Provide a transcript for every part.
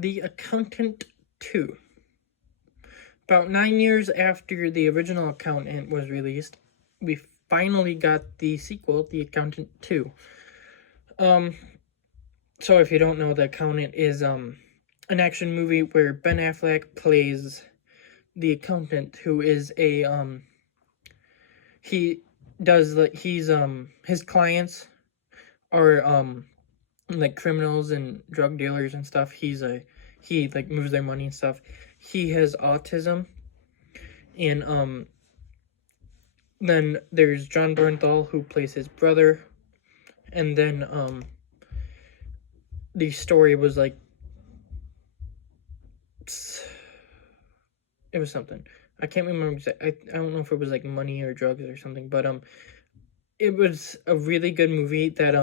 The Accountant 2. About 9 years after the original Accountant was released, we finally got the sequel, The Accountant 2. So if you don't know, The Accountant is an action movie where Ben Affleck plays the accountant who is a he does like he's his clients are like criminals and drug dealers and stuff. He like moves their money and stuff. He has autism, and then there's John Bernthal who plays his brother, and then the story was like it was something. I can't remember I don't know if it was like money or drugs or something, but it was a really good movie that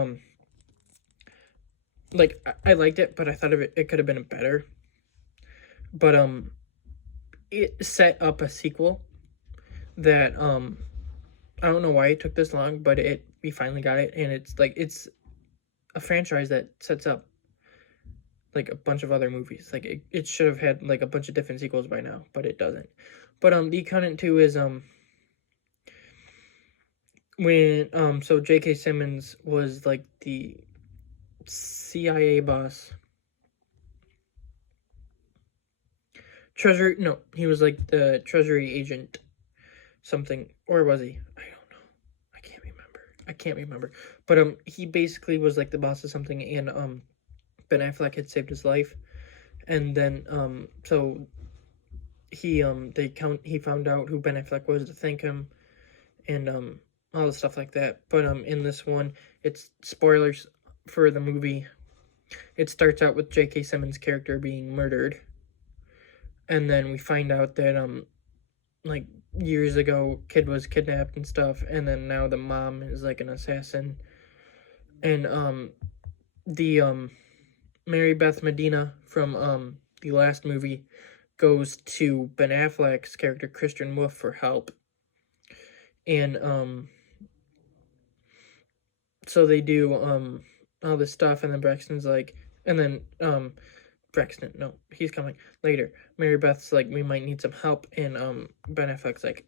like I liked it, but I thought it could have been better. But it set up a sequel that I don't know why it took this long, but we finally got it, and it's a franchise that sets up like a bunch of other movies. Like it should have had like a bunch of different sequels by now, but it doesn't. But The Accountant 2 is when so J.K. Simmons was like the CIA boss. He was like the Treasury agent something, or was he? I don't know. I can't remember. But he basically was like the boss of something, and Ben Affleck had saved his life, and then so he found out who Ben Affleck was to thank him, and all the stuff like that. But in this one, it's spoilers for the movie. It starts out with J.K. Simmons' character being murdered, and then we find out that like years ago, kid was kidnapped and stuff, and then now the mom is like an assassin, and the Mary Beth Medina from the last movie goes to Ben Affleck's character Christian Wolf for help, and so they do all this stuff, and then Braxton's like, and then Braxton, no, he's coming later. Mary Beth's like, we might need some help, and Ben Affleck's like,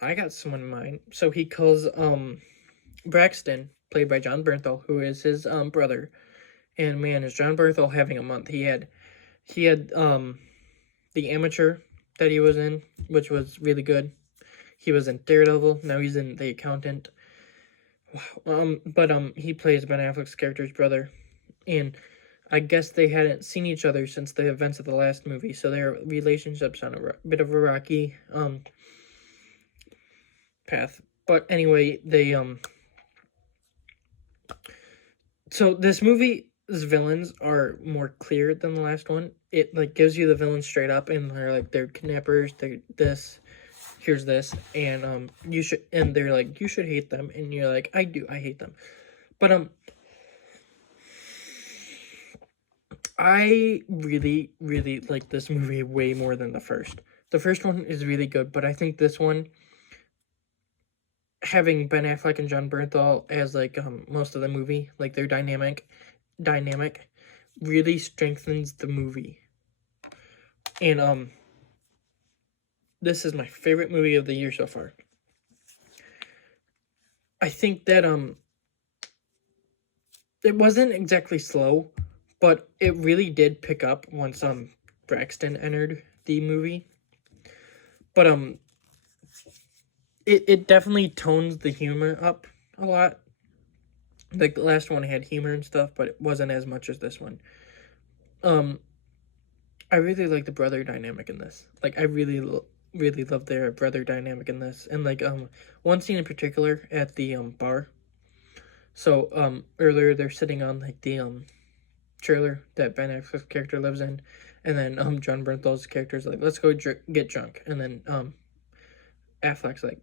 I got someone in mind. So he calls Braxton, played by John Bernthal, who is his brother. And man, is John Bernthal having a month. He had The Amateur that he was in, which was really good. He was in Daredevil. Now he's in The Accountant. But he plays Ben Affleck's character's brother, and I guess they hadn't seen each other since the events of the last movie, so their relationship's on a bit of a rocky path. But anyway, so this movie's villains are more clear than the last one. It like gives you the villains straight up, and they're kidnappers, they're this, here's this, and they're like, you should hate them, and you're like, I hate them. But I really, really like this movie way more than the first. The first one is really good, but I think this one, having Ben Affleck and John Bernthal as like most of the movie, like their dynamic, really strengthens the movie. And this is my favorite movie of the year so far. I think that it wasn't exactly slow, but it really did pick up once Braxton entered the movie. But it definitely tones the humor up a lot. Like the last one had humor and stuff, but it wasn't as much as this one. I really like the brother dynamic in this. Like I really love their brother dynamic in this, and like one scene in particular at the bar. So earlier they're sitting on like the trailer that Ben Affleck's character lives in, and then John Bernthal's character is like, let's go get drunk, and then Affleck's like,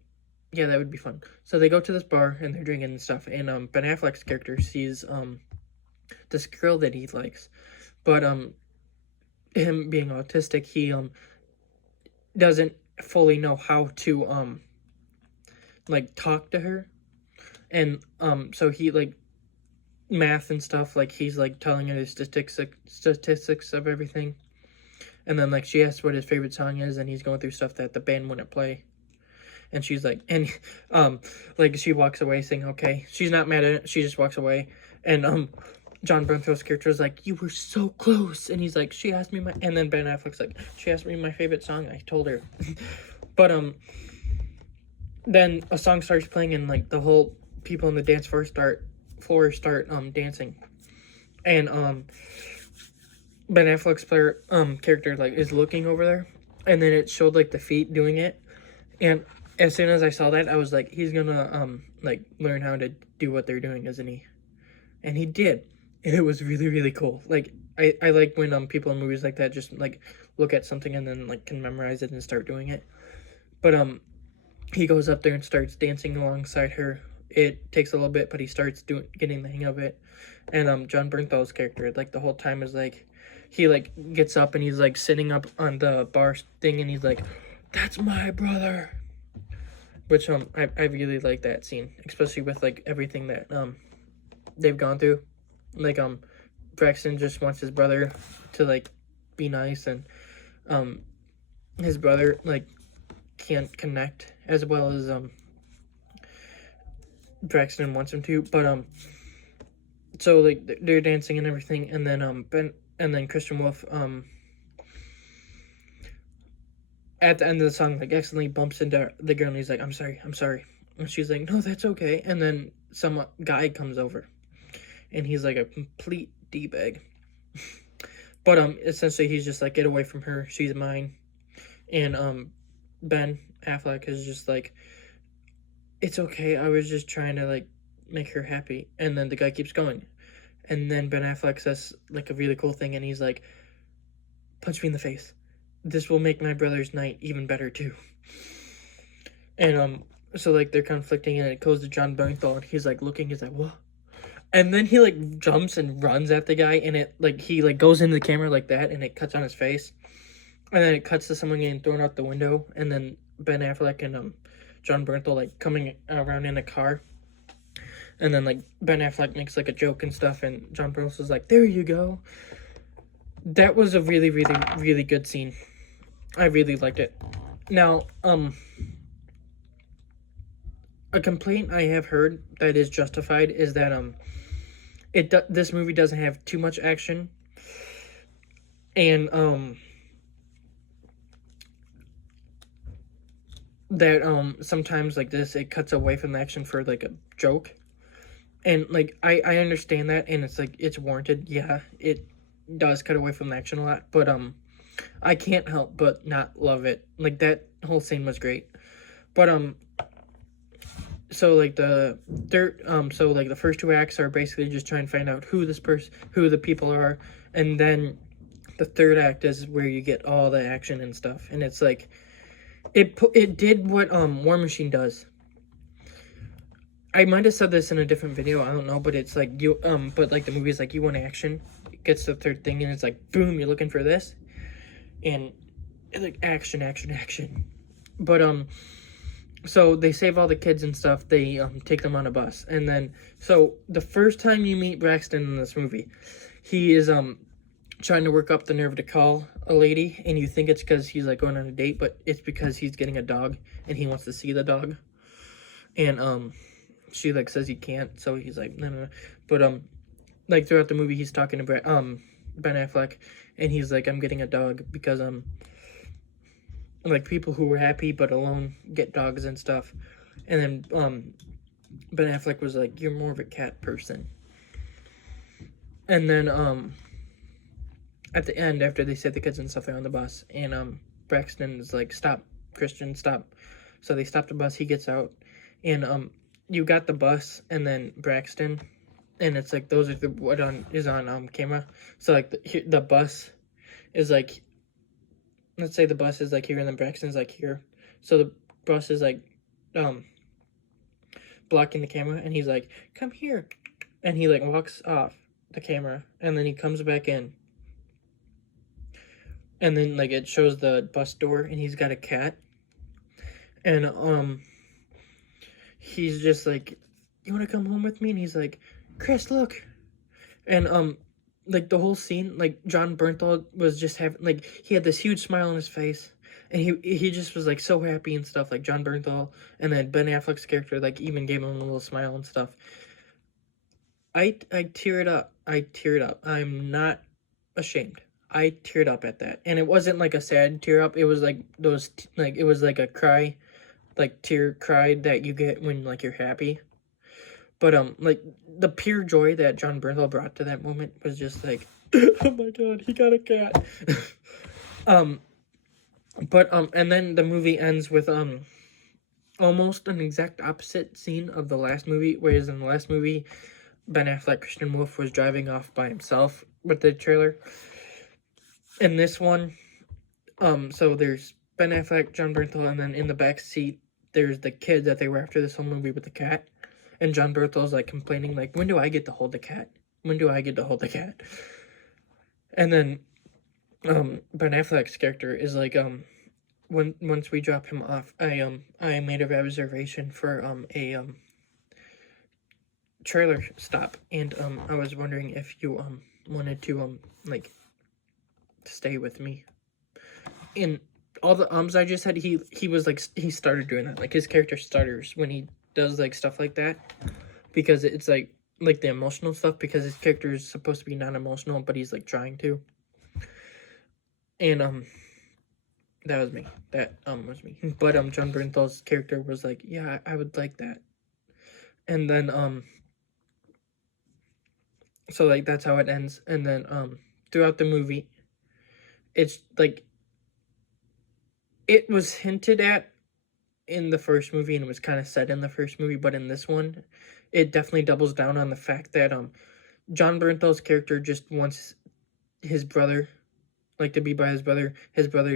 yeah, that would be fun. So they go to this bar and they're drinking and stuff, and Ben Affleck's character sees this girl that he likes, but him being autistic, he doesn't fully know how to like talk to her, and so he like math and stuff. Like he's like telling her the statistics of everything. And then like she asks what his favorite song is, and he's going through stuff that the band wouldn't play. And she's like, and like she walks away saying, okay. She's not mad at it. She just walks away. And John Bernthal's character is like, you were so close. And he's like, she asked me my, and then Ben Affleck's like, she asked me my favorite song. I told her. But then a song starts playing, and like the whole people on the dance floor start dancing. And Ben Affleck's character like is looking over there, and then it showed like the feet doing it. And as soon as I saw that, I was like, he's gonna like learn how to do what they're doing, isn't he? And he did. And it was really, really cool. Like I like when people in movies like that just like look at something and then like can memorize it and start doing it. But he goes up there and starts dancing alongside her. It takes a little bit, but he starts getting the hang of it. And John Bernthal's character, like the whole time is like, he like gets up and he's like sitting up on the bar thing, and he's like, "That's my brother," which I really like that scene, especially with like everything that they've gone through. Like Braxton just wants his brother to like be nice, and his brother like can't connect as well as Braxton wants him to. But so like they're dancing and everything, and then Ben and then Christian Wolf at the end of the song like accidentally bumps into the girl, and he's like, I'm sorry, and she's like, no, that's okay. And then some guy comes over, and he's like a complete d-bag. But essentially he's just like, get away from her, she's mine. And Ben Affleck is just like, it's okay, I was just trying to like make her happy. And then the guy keeps going, and then Ben Affleck says like a really cool thing, and he's like, punch me in the face, this will make my brother's night even better too. And so like they're conflicting, and it goes to John Bernthal, and he's like looking, he's like, what? And then he like jumps and runs at the guy, and it like he like goes into the camera like that, and it cuts on his face. And then it cuts to someone getting thrown out the window, and then Ben Affleck and John Bernthal like coming around in a car. And then like Ben Affleck makes like a joke and stuff, and John Bernthal's like, there you go. That was a really, really, really good scene. I really liked it. Now, a complaint I have heard that is justified is that this movie doesn't have too much action, and that sometimes like this it cuts away from the action for like a joke. And like I understand that, and it's like it's warranted. Yeah, it does cut away from the action a lot, but I can't help but not love it. Like that whole scene was great. But so like the first two acts are basically just trying to find out who the people are, and then the third act is where you get all the action and stuff. And it's like it did what War Machine does. I might have said this in a different video, I don't know, but it's like but like the movie's like, you want action, it gets to the third thing, and it's like, boom, you're looking for this, and it's like action. But so they save all the kids and stuff. They take them on a bus, and then so the first time you meet Braxton in this movie, he is trying to work up the nerve to call a lady, and you think it's because he's like going on a date, but it's because he's getting a dog and he wants to see the dog. And she like says he can't, so he's like, no. But like throughout the movie he's talking to Ben Affleck, and he's like, I'm getting a dog because like people who were happy but alone get dogs and stuff. And then Ben Affleck was like, you're more of a cat person. And then at the end, after they set the kids and stuff, they're on the bus, and Braxton is like, stop, Christian, stop. So they stop the bus, he gets out, and you got the bus and then Braxton, and it's like those are what is on camera. So like the bus is like, let's say the bus is like here, and then Braxton's like here. So the bus is like blocking the camera, and he's like, come here, and he like walks off the camera, and then he comes back in, and then like it shows the bus door, and he's got a cat, and he's just like, you want to come home with me? And he's like, Chris, look, And like the whole scene, like John Bernthal was just having, like, he had this huge smile on his face, and he just was like so happy and stuff, like John Bernthal. And then Ben Affleck's character like even gave him a little smile and stuff. I teared up. I teared up. I'm not ashamed. I teared up at that, and it wasn't like a sad tear up. It was like those like it was like a cry, like tear cry that you get when like you're happy. But like the pure joy that John Bernthal brought to that moment was just like, oh my god, he got a cat. um, but and then the movie ends with almost an exact opposite scene of the last movie. Whereas in the last movie, Ben Affleck, Christian Wolf was driving off by himself with the trailer. In this one, so there's Ben Affleck, John Bernthal, and then in the back seat there's the kid that they were after this whole movie with the cat. And John Berthal's like complaining, like, when do I get to hold the cat? When do I get to hold the cat? And then Ben Affleck's character is like, once we drop him off, I made a reservation for a trailer stop, and I was wondering if you wanted to like stay with me. And all the I just said, he was like, he started doing that, like his character stutters when he does like stuff like that, because it's like the emotional stuff, because his character is supposed to be non-emotional, but he's like trying to. And that was me. That was me. But John Bernthal's character was like, yeah, I would like that. And then so like that's how it ends. And then throughout the movie, it's like it was hinted at in the first movie, and it was kind of said in the first movie, but in this one, it definitely doubles down on the fact that John Bernthal's character just wants his brother, like, to be by his brother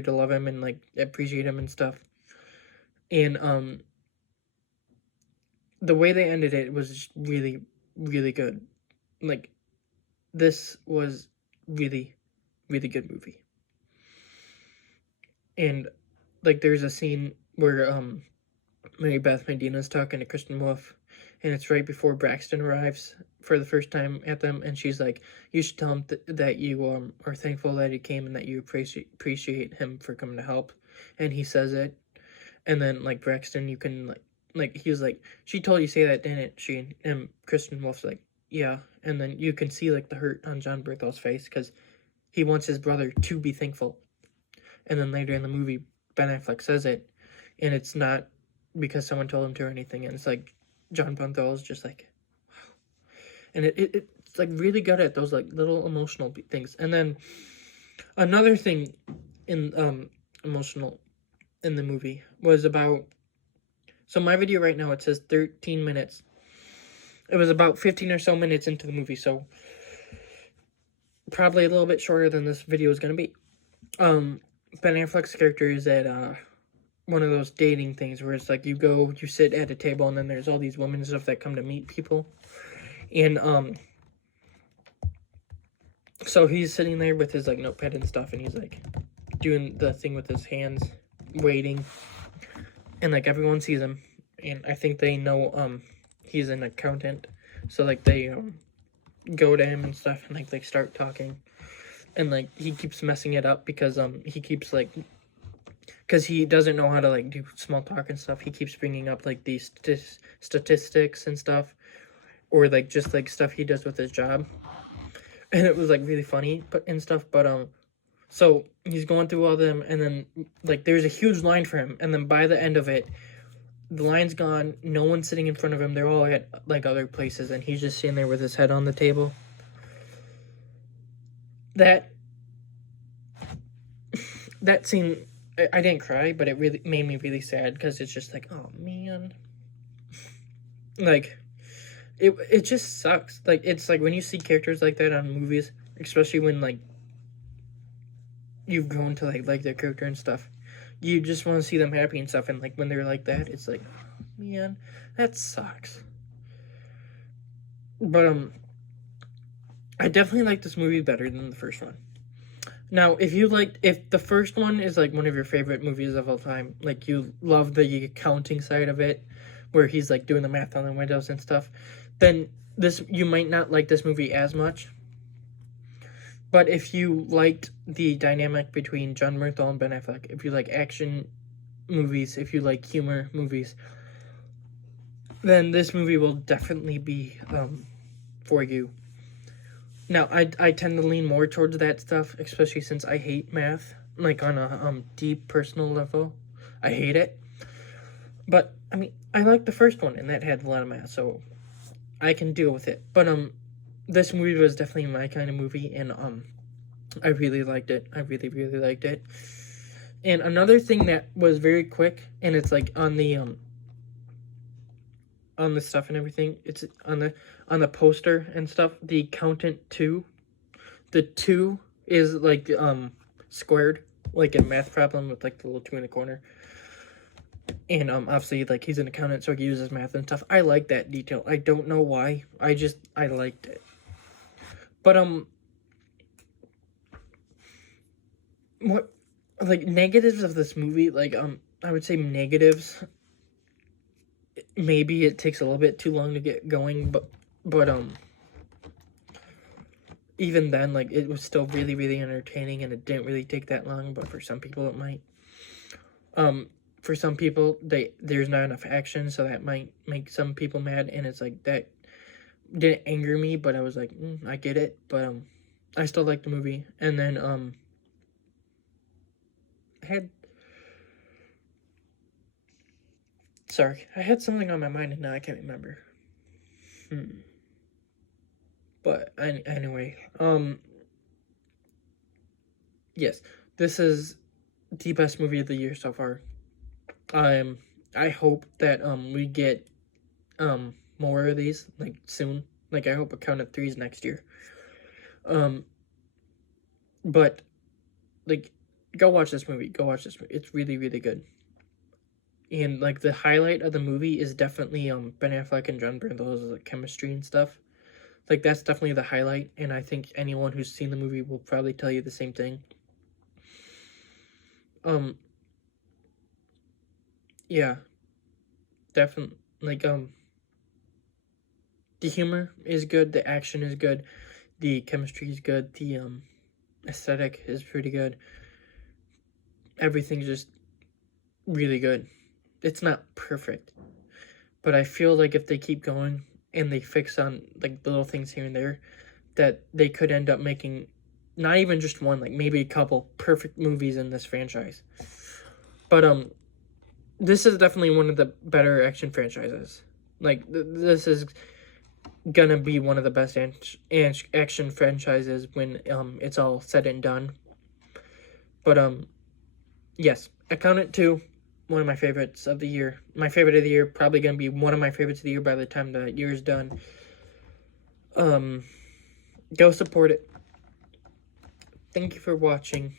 to love him and like appreciate him and stuff. And the way they ended it was just really, really good. Like, this was really, really good movie. And like there's a scene where Mary Beth Medina's talking to Kristen Wolf, and it's right before Braxton arrives for the first time at them, and she's like, you should tell him that you are thankful that he came and that you appreciate him for coming to help. And he says it, and then like Braxton, you can like he was like, she told you to say that, didn't she? And Kristen Wolf's like, yeah. And then you can see like the hurt on John Berthal's face, because he wants his brother to be thankful. And then later in the movie, Ben Affleck says it, and it's not because someone told him to or anything, and it's like John Bernthal is just like, wow. And it's like really good at those like little emotional things. And then another thing in emotional in the movie was about, so my video right now, it says 13 minutes. It was about 15 or so minutes into the movie, so probably a little bit shorter than this video is going to be. Ben Affleck's character is at one of those dating things where it's like you sit at a table, and then there's all these women and stuff that come to meet people. And so he's sitting there with his like notepad and stuff, and he's like doing the thing with his hands, waiting. And like everyone sees him, and I think they know he's an accountant, so like they go to him and stuff, and like they start talking. And like he keeps messing it up because he keeps like, because he doesn't know how to like do small talk and stuff, he keeps bringing up like these statistics and stuff, or like just like stuff he does with his job. And it was like really funny and stuff. But so he's going through all of them, and then like there's a huge line for him, and then by the end of it, the line's gone, no one's sitting in front of him, they're all at like other places, and he's just sitting there with his head on the table. That scene, I didn't cry, but it really made me really sad, because it's just like, oh man, like it just sucks. Like, it's like when you see characters like that on movies, especially when like you've grown to like their character and stuff, you just want to see them happy and stuff, and like when they're like that, it's like, oh, man, that sucks. But I definitely like this movie better than the first one. Now, if the first one is like one of your favorite movies of all time, like you love the accounting side of it, where he's like doing the math on the windows and stuff, then you might not like this movie as much. But if you liked the dynamic between John Bernthal and Ben Affleck, if you like action movies, if you like humor movies, then this movie will definitely be for you. Now, I tend to lean more towards that stuff, especially since I hate math, like on a deep personal level. I hate it. But I mean, I like the first one, and that had a lot of math, so I can deal with it. But this movie was definitely my kind of movie, and I really liked it. I really, really liked it. And another thing that was very quick, and it's like on the stuff and everything. It's on the poster and stuff. The Accountant 2, the 2 is like squared, like a math problem with like the little 2 in the corner. And obviously, like, he's an accountant, so he uses math and stuff. I like that detail. I don't know why. I liked it. But what, like, negatives of this movie? Like, I would say negatives. Maybe it takes a little bit too long to get going, but even then, like, it was still really, really entertaining, and it didn't really take that long. But for some people, it might. For some people, there's not enough action, so that might make some people mad, and it's like, that didn't anger me, but I was like, I get it, but I still like the movie. And then I had something on my mind, and now I can't remember. But anyway, yes, this is the best movie of the year so far. I hope that we get more of these, like, soon. Like, I hope Accountant 3 is next year. But like, go watch this movie. Go watch this movie. It's really, really good. And like, the highlight of the movie is definitely Ben Affleck and John Bernthal's like chemistry and stuff. Like, that's definitely the highlight, and I think anyone who's seen the movie will probably tell you the same thing. Yeah, definitely. Like, the humor is good, the action is good, the chemistry is good, the aesthetic is pretty good. Everything's just really good. It's not perfect, but I feel like if they keep going and they fix on like the little things here and there, that they could end up making not even just one, like maybe a couple perfect movies in this franchise. But this is definitely one of the better action franchises. Like, this is gonna be one of the best action franchises when it's all said and done. But yes, Accountant 2, one of my favorites of the year. My favorite of the year, probably gonna be one of my favorites of the year by the time the year is done. Go support it. Thank you for watching.